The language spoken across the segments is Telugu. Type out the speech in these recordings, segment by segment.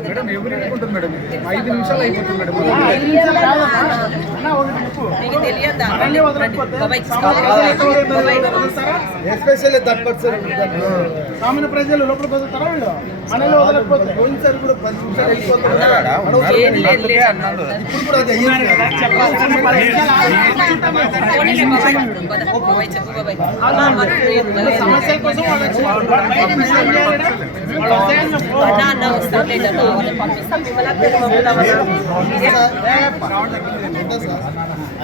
మేడం ఎవరు అనుకుంటారు మేడం ఇది? ఐదు నిమిషాలు అయిపోతుంది మేడం మీకు తెలియదా బాబాయ్ ఎస్పెషల్లీ దట్ సార్ సామాన్య ప్రజలు లోపల వదులుతారా వీళ్ళు మనలో వదలకపోతే పోయినసారి కూడా పది నిమిషాలు అయిపోతుంది లేదు లేదు లేదు ఇప్పుడు కూడా అది సమస్యల కోసం వాళ్ళు వాళ్ళని పంపిస్తాం మిమ్మల్ని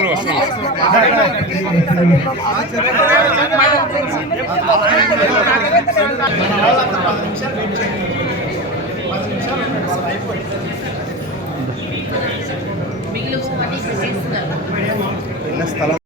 మేము బయటకు వెళ్తాంలేండి.